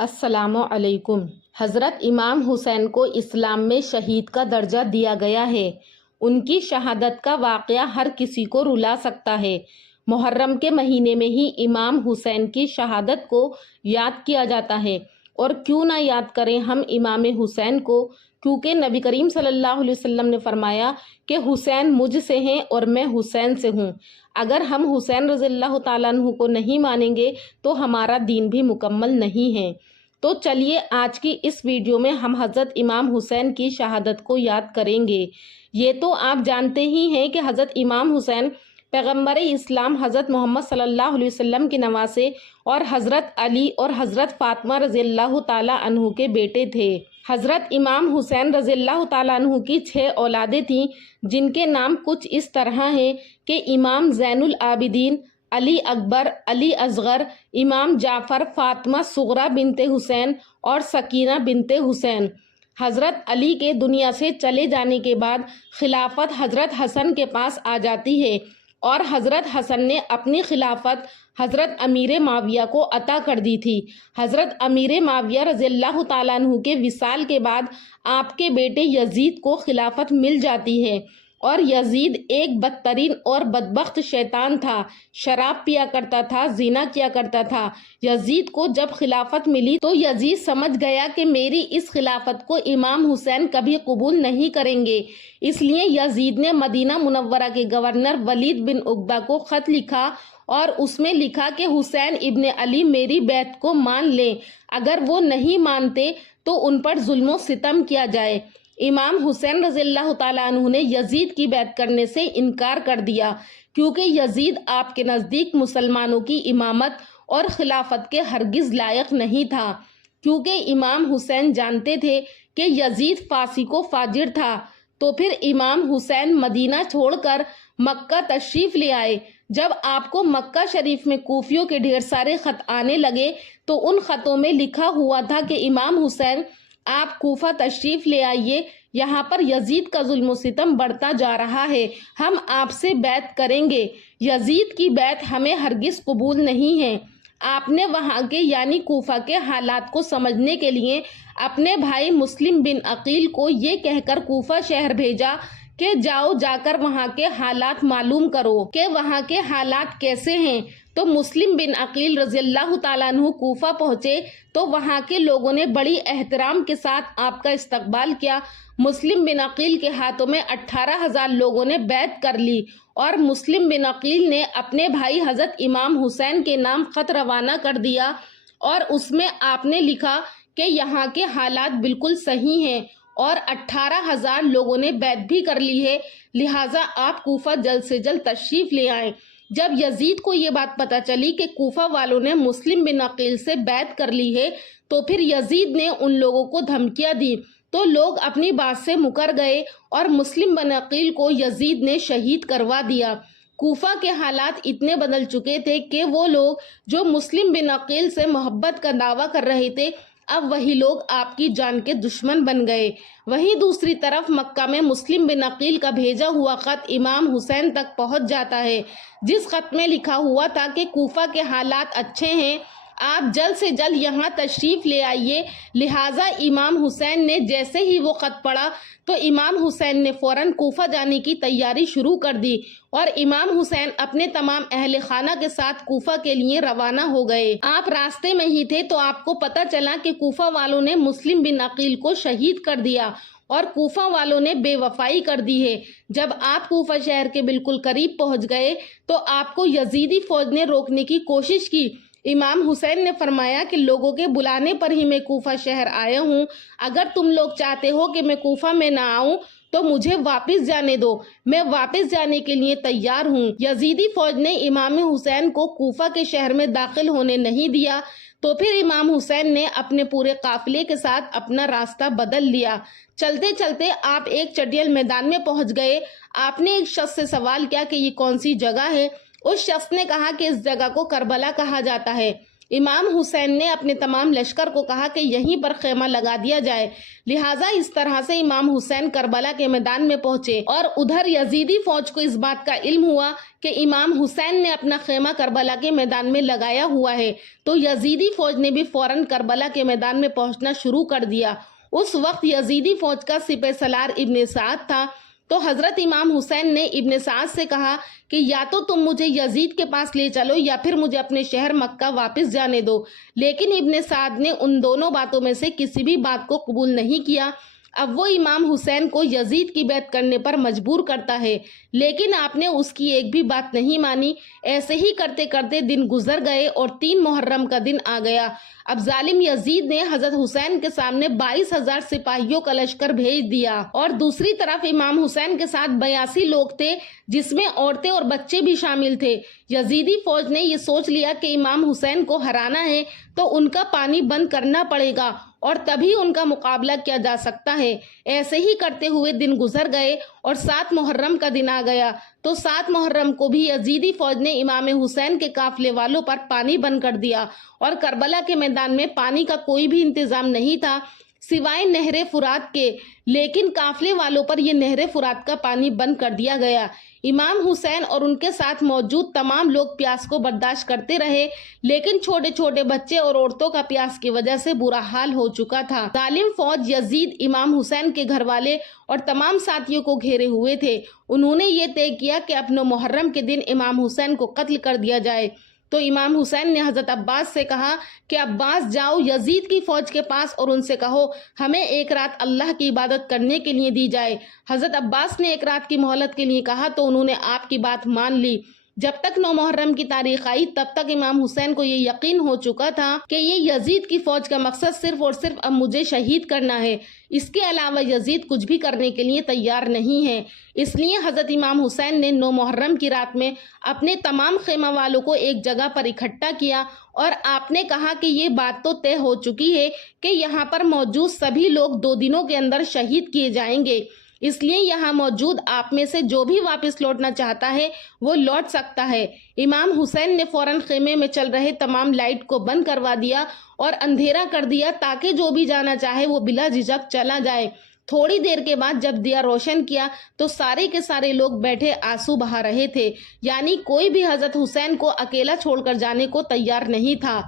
السلام علیکم۔ حضرت امام حسین کو اسلام میں شہید کا درجہ دیا گیا ہے۔ ان کی شہادت کا واقعہ ہر کسی کو رلا سکتا ہے۔ محرم کے مہینے میں ہی امام حسین کی شہادت کو یاد کیا جاتا ہے، اور کیوں نہ یاد کریں ہم امام حسین کو، کیونکہ نبی کریم صلی اللہ علیہ وسلم نے فرمایا کہ حسین مجھ سے ہیں اور میں حسین سے ہوں۔ اگر ہم حسین رضی اللہ تعالیٰ عنہ کو نہیں مانیں گے تو ہمارا دین بھی مکمل نہیں ہے۔ تو چلیے آج کی اس ویڈیو میں ہم حضرت امام حسین کی شہادت کو یاد کریں گے۔ یہ تو آپ جانتے ہی ہیں کہ حضرت امام حسین پیغمبر اسلام حضرت محمد صلی اللہ علیہ وسلم کے نواسے اور حضرت علی اور حضرت فاطمہ رضی اللہ تعالیٰ عنہ کے بیٹے تھے۔ حضرت امام حسین رضی اللہ تعالیٰ عنہ کی 6 اولادیں تھیں، جن کے نام کچھ اس طرح ہیں کہ امام زین العابدین، علی اکبر، علی اصغر، امام جعفر، فاطمہ صغریٰ بنت حسین اور سکینہ بنت حسین۔ حضرت علی کے دنیا سے چلے جانے کے بعد خلافت حضرت حسن کے پاس آ جاتی ہے، اور حضرت حسن نے اپنی خلافت حضرت امیر معاویہ کو عطا کر دی تھی۔ حضرت امیر معاویہ رضی اللہ تعالیٰ عنہ کے وصال کے بعد آپ کے بیٹے یزید کو خلافت مل جاتی ہے، اور یزید ایک بدترین اور بدبخت شیطان تھا، شراب پیا کرتا تھا، زنا کیا کرتا تھا۔ یزید کو جب خلافت ملی تو یزید سمجھ گیا کہ میری اس خلافت کو امام حسین کبھی قبول نہیں کریں گے، اس لیے یزید نے مدینہ منورہ کے گورنر ولید بن عقبہ کو خط لکھا، اور اس میں لکھا کہ حسین ابن علی میری بیعت کو مان لیں، اگر وہ نہیں مانتے تو ان پر ظلم و ستم کیا جائے۔ امام حسین رضی اللہ تعالیٰ عنہ نے یزید کی بیعت کرنے سے انکار کر دیا، کیونکہ یزید آپ کے نزدیک مسلمانوں کی امامت اور خلافت کے ہرگز لائق نہیں تھا، کیونکہ امام حسین جانتے تھے کہ یزید فاسق و فاجر تھا۔ تو پھر امام حسین مدینہ چھوڑ کر مکہ تشریف لے آئے۔ جب آپ کو مکہ شریف میں کوفیوں کے ڈھیر سارے خط آنے لگے تو ان خطوں میں لکھا ہوا تھا کہ امام حسین آپ کوفہ تشریف لے آئیے، یہاں پر یزید کا ظلم و ستم بڑھتا جا رہا ہے، ہم آپ سے بیعت کریں گے، یزید کی بیعت ہمیں ہرگز قبول نہیں ہے۔ آپ نے وہاں کے یعنی کوفہ کے حالات کو سمجھنے کے لیے اپنے بھائی مسلم بن عقیل کو یہ کہہ کر کوفہ شہر بھیجا کہ جاؤ، جا کر وہاں کے حالات معلوم کرو کہ وہاں کے حالات کیسے ہیں۔ تو مسلم بن عقیل رضی اللہ تعالیٰ عنہ کوفہ پہنچے تو وہاں کے لوگوں نے بڑی احترام کے ساتھ آپ کا استقبال کیا۔ مسلم بن عقیل کے ہاتھوں میں 18,000 لوگوں نے بیعت کر لی، اور مسلم بن عقیل نے اپنے بھائی حضرت امام حسین کے نام خط روانہ کر دیا، اور اس میں آپ نے لکھا کہ یہاں کے حالات بالکل صحیح ہیں، اور 18,000 لوگوں نے بیعت بھی کر لی ہے، لہٰذا آپ کوفہ جلد سے جلد تشریف لے آئیں۔ جب یزید کو یہ بات پتہ چلی کہ کوفہ والوں نے مسلم بن عقیل سے بیعت کر لی ہے، تو پھر یزید نے ان لوگوں کو دھمکیاں دی، تو لوگ اپنی بات سے مکر گئے، اور مسلم بن عقیل کو یزید نے شہید کروا دیا۔ کوفہ کے حالات اتنے بدل چکے تھے کہ وہ لوگ جو مسلم بن عقیل سے محبت کا دعویٰ کر رہے تھے، اب وہی لوگ آپ کی جان کے دشمن بن گئے۔ وہیں دوسری طرف مکہ میں مسلم بن عقیل کا بھیجا ہوا خط امام حسین تک پہنچ جاتا ہے، جس خط میں لکھا ہوا تھا کہ کوفہ کے حالات اچھے ہیں، آپ جلد سے جلد یہاں تشریف لے آئیے۔ لہٰذا امام حسین نے جیسے ہی وہ خط پڑھا تو امام حسین نے فوراً کوفہ جانے کی تیاری شروع کر دی، اور امام حسین اپنے تمام اہل خانہ کے ساتھ کوفہ کے لیے روانہ ہو گئے۔ آپ راستے میں ہی تھے تو آپ کو پتہ چلا کہ کوفہ والوں نے مسلم بن عقیل کو شہید کر دیا، اور کوفہ والوں نے بے وفائی کر دی ہے۔ جب آپ کوفہ شہر کے بالکل قریب پہنچ گئے تو آپ کو یزیدی فوج نے روکنے کی کوشش کی۔ امام حسین نے فرمایا کہ لوگوں کے بلانے پر ہی میں کوفہ شہر آیا ہوں، اگر تم لوگ چاہتے ہو کہ میں کوفہ میں نہ آؤں تو مجھے واپس جانے دو، میں واپس جانے کے لیے تیار ہوں۔ یزیدی فوج نے امام حسین کو کوفہ کے شہر میں داخل ہونے نہیں دیا، تو پھر امام حسین نے اپنے پورے قافلے کے ساتھ اپنا راستہ بدل لیا۔ چلتے چلتے آپ ایک چٹیل میدان میں پہنچ گئے۔ آپ نے ایک شخص سے سوال کیا کہ یہ کون سی جگہ ہے؟ اس شخص نے کہا کہ اس جگہ کو کربلا کہا جاتا ہے۔ امام حسین نے اپنے تمام لشکر کو کہا کہ یہیں پر خیمہ لگا دیا جائے، لہٰذا اس طرح سے امام حسین کربلا کے میدان میں پہنچے، اور ادھر یزیدی فوج کو اس بات کا علم ہوا کہ امام حسین نے اپنا خیمہ کربلا کے میدان میں لگایا ہوا ہے، تو یزیدی فوج نے بھی فوراً کربلا کے میدان میں پہنچنا شروع کر دیا۔ اس وقت یزیدی فوج کا سپہ سالار ابن سعد تھا، تو حضرت امام حسین نے ابن سعد سے کہا کہ یا تو تم مجھے یزید کے پاس لے چلو یا پھر مجھے اپنے شہر مکہ واپس جانے دو، لیکن ابن سعد نے ان دونوں باتوں میں سے کسی بھی بات کو قبول نہیں کیا۔ اب وہ امام حسین کو یزید کی بیعت کرنے پر مجبور کرتا ہے، لیکن آپ نے اس کی ایک بھی بات نہیں مانی۔ ایسے ہی کرتے کرتے دن گزر گئے اور 3 محرم کا دن آ گیا۔ اب ظالم یزید نے حضرت حسین کے سامنے 22,000 سپاہیوں کا لشکر بھیج دیا، اور دوسری طرف امام حسین کے ساتھ 82 لوگ تھے، جس میں عورتیں اور بچے بھی شامل تھے۔ یزیدی فوج نے یہ سوچ لیا کہ امام حسین کو ہرانا ہے تو ان کا پانی بند کرنا پڑے گا، اور تبھی ان کا مقابلہ کیا جا سکتا ہے۔ ایسے ہی کرتے ہوئے دن گزر گئے اور 7 محرم کا دن آ گیا، تو 7 محرم کو بھی یزیدی فوج نے امام حسین کے قافلے والوں پر پانی بند کر دیا، اور کربلا کے میدان میں پانی کا کوئی بھی انتظام نہیں تھا سوائے نہر فرات کے، لیکن قافلے والوں پر یہ نہر فرات کا پانی بند کر دیا گیا۔ امام حسین اور ان کے ساتھ موجود تمام لوگ پیاس کو برداشت کرتے رہے، لیکن چھوٹے چھوٹے بچے اور عورتوں کا پیاس کی وجہ سے برا حال ہو چکا تھا۔ ظالم فوج یزید امام حسین کے گھر والے اور تمام ساتھیوں کو گھیرے ہوئے تھے۔ انہوں نے یہ طے کیا کہ اپنے محرم کے دن امام حسین کو قتل کر دیا جائے، تو امام حسین نے حضرت عباس سے کہا کہ عباس جاؤ یزید کی فوج کے پاس اور ان سے کہو ہمیں ایک رات اللہ کی عبادت کرنے کے لیے دی جائے۔ حضرت عباس نے ایک رات کی مہلت کے لیے کہا تو انہوں نے آپ کی بات مان لی۔ جب تک 9 محرم کی تاریخ آئی تب تک امام حسین کو یہ یقین ہو چکا تھا کہ یہ یزید کی فوج کا مقصد صرف اور صرف اب مجھے شہید کرنا ہے، اس کے علاوہ یزید کچھ بھی کرنے کے لیے تیار نہیں ہے۔ اس لیے حضرت امام حسین نے 9 محرم کی رات میں اپنے تمام خیمہ والوں کو ایک جگہ پر اکٹھا کیا، اور آپ نے کہا کہ یہ بات تو طے ہو چکی ہے کہ یہاں پر موجود سبھی لوگ 2 دنوں کے اندر شہید کیے جائیں گے، اس لیے یہاں موجود آپ میں سے جو بھی واپس لوٹنا چاہتا ہے وہ لوٹ سکتا ہے۔ امام حسین نے فوراً خیمے میں چل رہے تمام لائٹ کو بند کروا دیا اور اندھیرا کر دیا تاکہ جو بھی جانا چاہے وہ بلا جھجک چلا جائے۔ تھوڑی دیر کے بعد جب دیا روشن کیا تو سارے کے سارے لوگ بیٹھے آنسو بہا رہے تھے، یعنی کوئی بھی حضرت حسین کو اکیلا چھوڑ کر جانے کو تیار نہیں تھا۔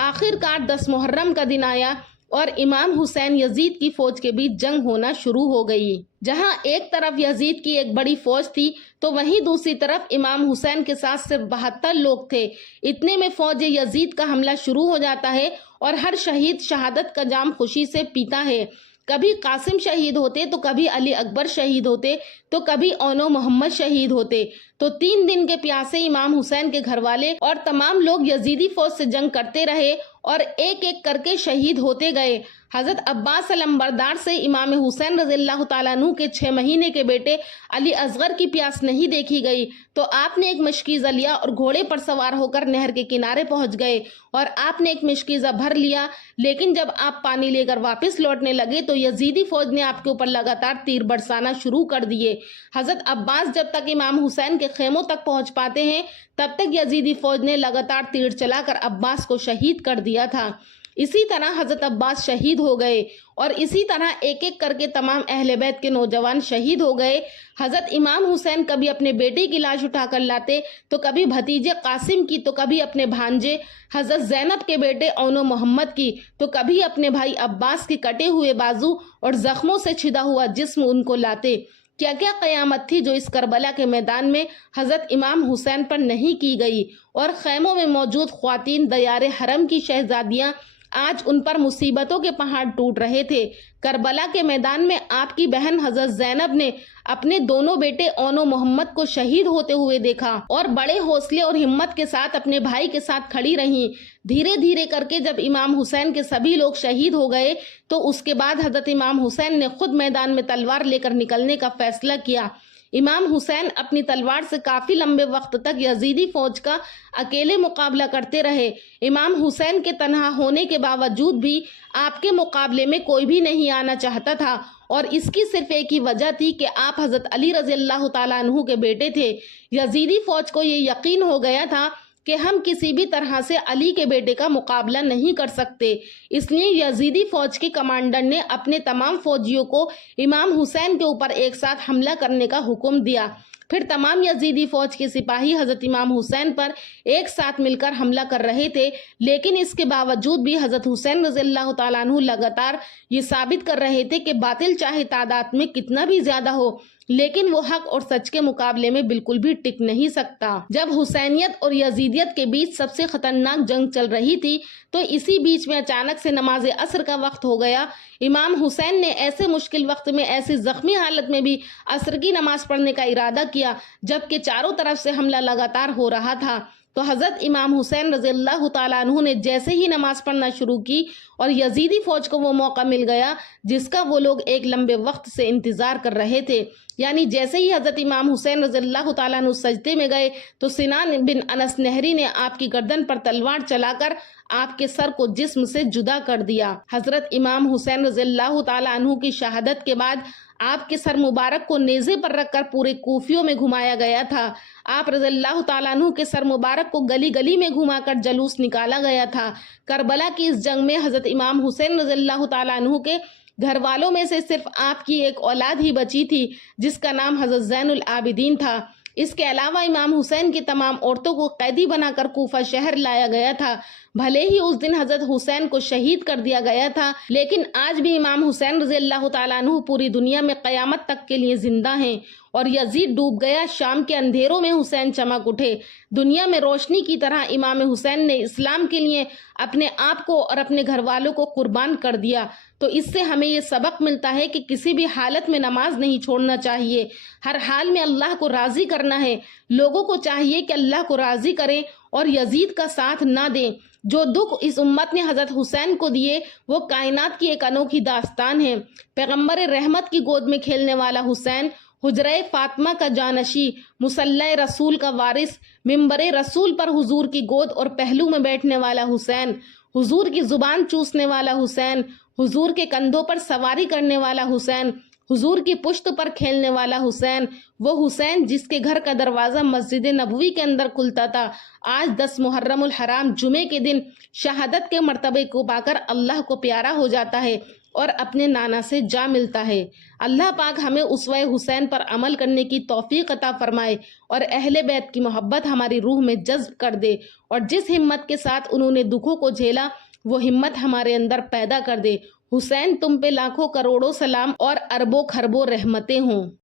آخر کار 10 محرم کا دن آیا اور امام حسین یزید کی فوج کے بیچ جنگ ہونا شروع ہو گئی۔ جہاں ایک طرف یزید کی ایک بڑی فوج تھی تو وہیں دوسری طرف امام حسین کے ساتھ صرف 72 لوگ تھے۔ اتنے میں فوج یزید کا حملہ شروع ہو جاتا ہے اور ہر شہید شہادت کا جام خوشی سے پیتا ہے۔ کبھی قاسم شہید ہوتے تو کبھی علی اکبر شہید ہوتے تو کبھی اونو محمد شہید ہوتے۔ تو 3 دن کے پیاسے امام حسین کے گھر والے اور تمام لوگ یزیدی فوج سے جنگ کرتے رہے اور ایک ایک کر کے شہید ہوتے گئے۔ حضرت عباس علمبردار سے امام حسین رضی اللہ تعالیٰ عنہ کے 6 مہینے کے بیٹے علی اصغر کی پیاس نہیں دیکھی گئی، تو آپ نے ایک مشکیزہ لیا اور گھوڑے پر سوار ہو کر نہر کے کنارے پہنچ گئے اور آپ نے ایک مشکیزہ بھر لیا، لیکن جب آپ پانی لے کر واپس لوٹنے لگے تو یزیدی فوج نے آپ کے اوپر لگاتار تیر برسانا شروع کر دیے۔ حضرت عباس جب تک امام حسین کے خیموں تک پہنچ پاتے ہیں تب تک یزیدی فوج نے لگاتار تیر چلا کر عباس کو شہید کر دیا تھا۔ اسی طرح حضرت عباس شہید ہو گئے اور اسی طرح ایک ایک کر کے تمام اہل بیت کے نوجوان شہید ہو گئے۔ حضرت امام حسین کبھی اپنے بیٹے کی لاش اٹھا کر لاتے تو کبھی بھتیجے قاسم کی، تو کبھی اپنے بھانجے حضرت زینب کے بیٹے اونو محمد کی، تو کبھی اپنے بھائی عباس کے کٹے ہوئے بازو اور زخموں سے چھدا ہوا جسم ان کو لاتے۔ کیا کیا قیامت تھی جو اس کربلا کے میدان میں حضرت امام حسین پر نہیں کی گئی، اور خیموں میں موجود خواتین دیار حرم کی شہزادیاں آج ان پر مصیبتوں کے پہاڑ ٹوٹ رہے تھے۔ کربلا کے میدان میں آپ کی بہن حضرت زینب نے اپنے دونوں بیٹے اونو محمد کو شہید ہوتے ہوئے دیکھا اور بڑے حوصلے اور ہمت کے ساتھ اپنے بھائی کے ساتھ کھڑی رہیں۔ دھیرے دھیرے کر کے جب امام حسین کے سبھی لوگ شہید ہو گئے تو اس کے بعد حضرت امام حسین نے خود میدان میں تلوار لے کر نکلنے کا فیصلہ کیا۔ امام حسین اپنی تلوار سے کافی لمبے وقت تک یزیدی فوج کا اکیلے مقابلہ کرتے رہے۔ امام حسین کے تنہا ہونے کے باوجود بھی آپ کے مقابلے میں کوئی بھی نہیں آنا چاہتا تھا، اور اس کی صرف ایک ہی وجہ تھی کہ آپ حضرت علی رضی اللہ تعالیٰ عنہ کے بیٹے تھے۔ یزیدی فوج کو یہ یقین ہو گیا تھا کہ ہم کسی بھی طرح سے علی کے بیٹے کا مقابلہ نہیں کر سکتے، اس لیے یزیدی فوج کے کمانڈر نے اپنے تمام فوجیوں کو امام حسین کے اوپر ایک ساتھ حملہ کرنے کا حکم دیا۔ پھر تمام یزیدی فوج کے سپاہی حضرت امام حسین پر ایک ساتھ مل کر حملہ کر رہے تھے، لیکن اس کے باوجود بھی حضرت حسین رضی اللہ تعالیٰ عنہ لگاتار یہ ثابت کر رہے تھے کہ باطل چاہے تعداد میں کتنا بھی زیادہ ہو لیکن وہ حق اور سچ کے مقابلے میں بالکل بھی ٹک نہیں سکتا۔ جب حسینیت اور یزیدیت کے بیچ سب سے خطرناک جنگ چل رہی تھی تو اسی بیچ میں اچانک سے نماز عصر کا وقت ہو گیا۔ امام حسین نے ایسے مشکل وقت میں ایسی زخمی حالت میں بھی عصر کی نماز پڑھنے کا ارادہ کیا جبکہ چاروں طرف سے حملہ لگاتار ہو رہا تھا۔ تو حضرت امام حسین رضی اللہ تعالیٰ عنہ نے جیسے ہی نماز پڑھنا شروع کی اور یزیدی فوج کو وہ موقع مل گیا جس کا وہ لوگ ایک لمبے وقت سے انتظار کر رہے تھے، یعنی جیسے ہی حضرت امام حسین رضی اللہ تعالیٰ عنہ سجدے میں گئے تو سنان بن انس نہری نے آپ کی گردن پر تلوار چلا کر آپ کے سر کو جسم سے جدا کر دیا۔ حضرت امام حسین رضی اللہ تعالیٰ عنہ کی شہادت کے بعد آپ کے سر مبارک کو نیزے پر رکھ کر پورے کوفیوں میں گھمایا گیا تھا۔ آپ رضی اللہ تعالیٰ عنہ کے سر مبارک کو گلی گلی میں گھما کر جلوس نکالا گیا تھا۔ کربلا کی اس جنگ میں حضرت امام حسین رضی اللہ تعالیٰ عنہ کے گھر والوں میں سے صرف آپ کی ایک اولاد ہی بچی تھی جس کا نام حضرت زین العابدین تھا۔ اس کے علاوہ امام حسین کی تمام عورتوں کو قیدی بنا کر کوفہ شہر لایا گیا تھا۔ بھلے ہی اس دن حضرت حسین کو شہید کر دیا گیا تھا لیکن آج بھی امام حسین رضی اللہ تعالیٰ عنہ پوری دنیا میں قیامت تک کے لیے زندہ ہیں۔ اور یزید ڈوب گیا، شام کے اندھیروں میں حسین چمک اٹھے۔ دنیا میں روشنی کی طرح امام حسین نے اسلام کے لیے اپنے آپ کو اور اپنے گھر والوں کو قربان کر دیا۔ تو اس سے ہمیں یہ سبق ملتا ہے کہ کسی بھی حالت میں نماز نہیں چھوڑنا چاہیے، ہر حال میں اللہ کو راضی کرنا ہے۔ لوگوں کو چاہیے کہ اللہ کو راضی کریں اور یزید کا ساتھ نہ دیں۔ جو دکھ اس امت نے حضرت حسین کو دیے وہ کائنات کی ایک انوکھی داستان ہے۔ پیغمبر رحمت کی گود میں کھیلنے والا حسین، حجرہ فاطمہ کا جانشی، مصلی رسول کا وارث، ممبر رسول پر حضور کی گود اور پہلو میں بیٹھنے والا حسین، حضور کی زبان چوسنے والا حسین، حضور کے کندھوں پر سواری کرنے والا حسین، حضور کی پشت پر کھیلنے والا حسین، وہ حسین جس کے گھر کا دروازہ مسجد نبوی کے اندر کھلتا تھا، آج 10 محرم الحرام جمعے کے دن شہادت کے مرتبے کو پا کر اللہ کو پیارا ہو جاتا ہے اور اپنے نانا سے جا ملتا ہے۔ اللہ پاک ہمیں اسوہ حسین پر عمل کرنے کی توفیق عطا فرمائے اور اہل بیت کی محبت ہماری روح میں جذب کر دے، اور جس ہمت کے ساتھ انہوں نے دکھوں کو جھیلا وہ ہمت ہمارے اندر پیدا کر دے۔ حسین تم پہ لاکھوں کروڑوں سلام اور اربوں خربوں رحمتیں ہوں۔